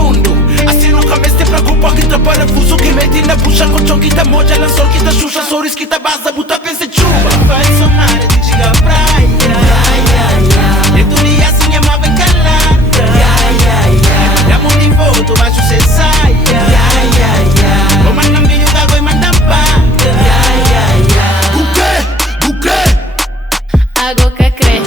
fundo. Assim nunca mais te preocupa que tá parafuso. Que mete na puxa, colchão que tá moja, lençol que tá xuxa, sorris que tá baza, buta pensa chuva. Vai somar de chegar à praia. E tu dia assim é vem calar. E a mão de volta, baixo cê saia. Vou mandar vídeo d'água e mandar pá. O quê? Água que crê.